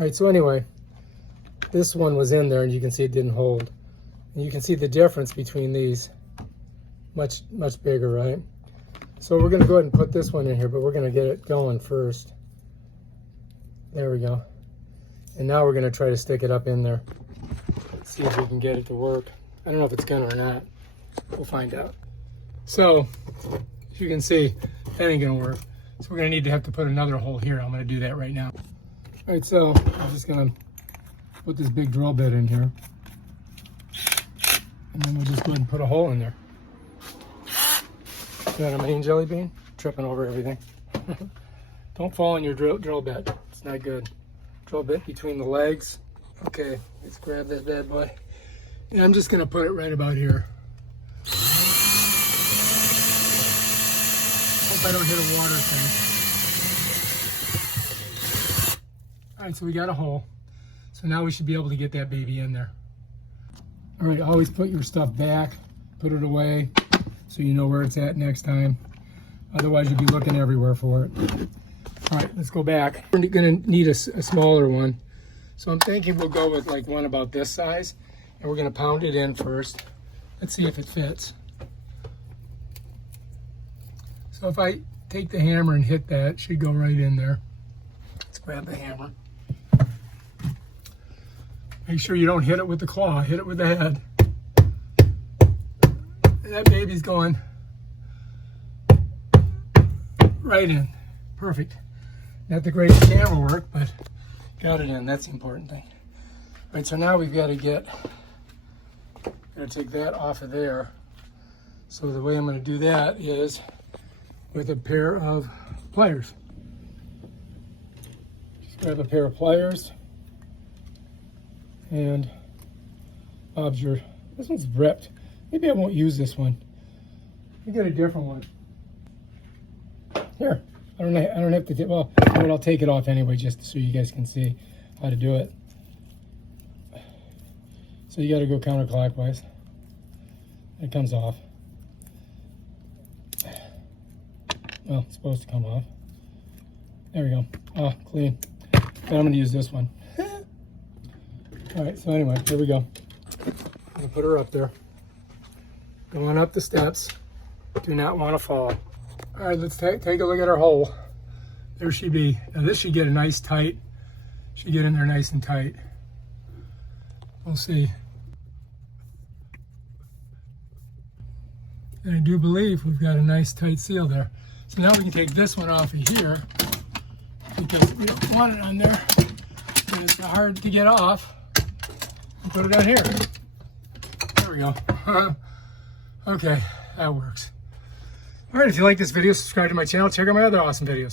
All right, so anyway, this one was in there and you can see it didn't hold. And you can see the difference between these. Much bigger, right? So we're going to go ahead and put this one in here, but we're going to get it going first. There we go. And now we're going to try to stick it up in there. Let's see if we can get it to work. I don't know if it's going to or not. We'll find out. So, as you can see, that ain't going to work. So we're going to have to put another hole here. I'm going to do that right now. All right, so I'm just going to put this big drill bit in here. And then we'll just go ahead and put a hole in there. You know what I mean, Jelly Bean? Tripping over everything. Don't fall on your drill bit. It's not good. Drill bit between the legs. Okay, let's grab that bad boy. And I'm just going to put it right about here. Hope I don't hit a water thing. All right, so we got a hole. So now we should be able to get that baby in there. All right, always put your stuff back, put it away, so you know where it's at next time. Otherwise, you'll be looking everywhere for it. All right, let's go back. We're gonna need a smaller one. So I'm thinking we'll go with like one about this size, and we're gonna pound it in first. Let's see if it fits. So if I take the hammer and hit that, it should go right in there. Let's grab the hammer. Make sure you don't hit it with the claw, hit it with the head. That baby's going right in. Perfect. Not the greatest camera work, but got it in. That's the important thing. All right, so now we've got to take that off of there. So the way I'm going to do that is with a pair of pliers. Just grab a pair of pliers. And Bob's this one's ripped. Maybe I won't use this one. I get a different one. Here, I don't have to, well, I'll take it off anyway just so you guys can see how to do it. So you got to go counterclockwise. It comes off. Well, it's supposed to come off. There we go. Ah, clean. Then I'm going to use this one. All right, so anyway, here we go. I'm going to put her up there. Going up the steps. Do not want to fall. All right, let's take a look at our hole. There she be. Now this should get a nice tight. Should get in there nice and tight. We'll see. And I do believe we've got a nice tight seal there. So now we can take this one off of here because we don't want it on there. And it's hard to get off. And put it on here. There we go. Okay, that works. All right, if you like this video, subscribe to my channel. Check out my other awesome videos.